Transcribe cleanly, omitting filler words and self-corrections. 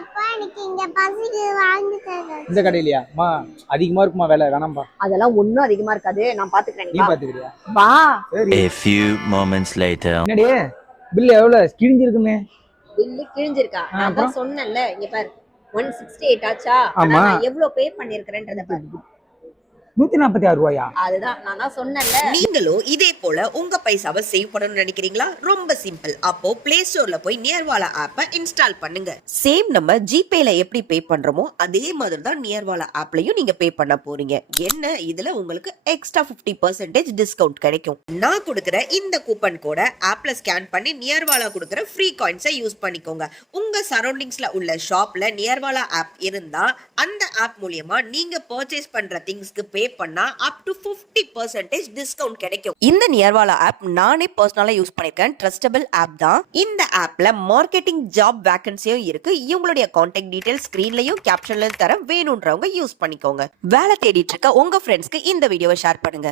அப்பா எனக்கு இங்க பசிக்கு வாங்கி தர. இந்த கடையிலயா? அம்மா அதிகமா இருக்குமா வேலை? வேணாம்பா. அதெல்லாம் ஒண்ணும் அதிகமா இருக்காது, நான் பாத்துக்கிறேன். நீ பாத்துக்கிறியா? வா. சரி. A few moments later. என்னடி பில் எவ்வளவு கிழிஞ்சிருக்குமே? பில்லு கிழிஞ்சிருக்கா? நான் தான் சொன்னேன்ல, இங்க பாரு 168 ஆச்சா? ஆமா. நான் எவ்வளவு பே பண்ணிருக்கேன்றத பாரு. 146 ரூபாயா? அதுதான் நான் தான் சொன்னேன்ல. நீங்களும் இதே போல உங்க பைசாவை சேவ் பண்ணணும்னு நினைக்கிறீங்களா? ரொம்ப சிம்பிள். அப்போ பிளே ஸ்டோர்ல போய் நியர்வாலா ஆப்பை இன்ஸ்டால் பண்ணுங்க. சேம் நம்ம ஜிபேல எப்படி பே பண்றோமோ அதே மாதிரி தான் நியர்வாலா ஆப்லயும் நீங்க பே பண்ண போறீங்க. என்ன இதுல உங்களுக்கு எக்ஸ்ட்ரா 50% டிஸ்கவுண்ட் கிடைக்கும். நான் கொடுக்குற இந்த கூப்பன் கோட ஆப்ல ஸ்கேன் பண்ணி நியர்வாலா கொடுக்குற ஃப்ரீ காயின்ஸை யூஸ் பண்ணிக்கோங்க. உங்க சரௌண்டிங்ஸ்ல உள்ள ஷாப்ல நியர்வாலா ஆப் இருந்தா அந்த ஆப் மூலியமா நீங்க பர்ச்சேஸ் பண்ற திங்ஸ்க்கு பே பண்ணா up to 50% டிஸ்கவுண்ட் கிடைக்கும். இந்த நியர்வாலா ஆப் நானே பர்சனலா யூஸ் பண்ணிருக்கேன். ட்ரஸ்டபிள் ஆப் தான். இந்த ஆப்ல மார்க்கெட்டிங் ஜாப் வேகன்சியும் இருக்கு. இவங்களுடைய கான்டாக்ட் டீடைல்ஸ் ஸ்கிரீன்லயும் கேப்ஷன்லயும் தர, வேணும்ன்றவங்க யூஸ் பண்ணிக்கோங்க. வேலை தேடிட்டு இருக்க உங்க ஃப்ரெண்ட்ஸ்க்கு இந்த வீடியோவை ஷேர் பண்ணுங்க.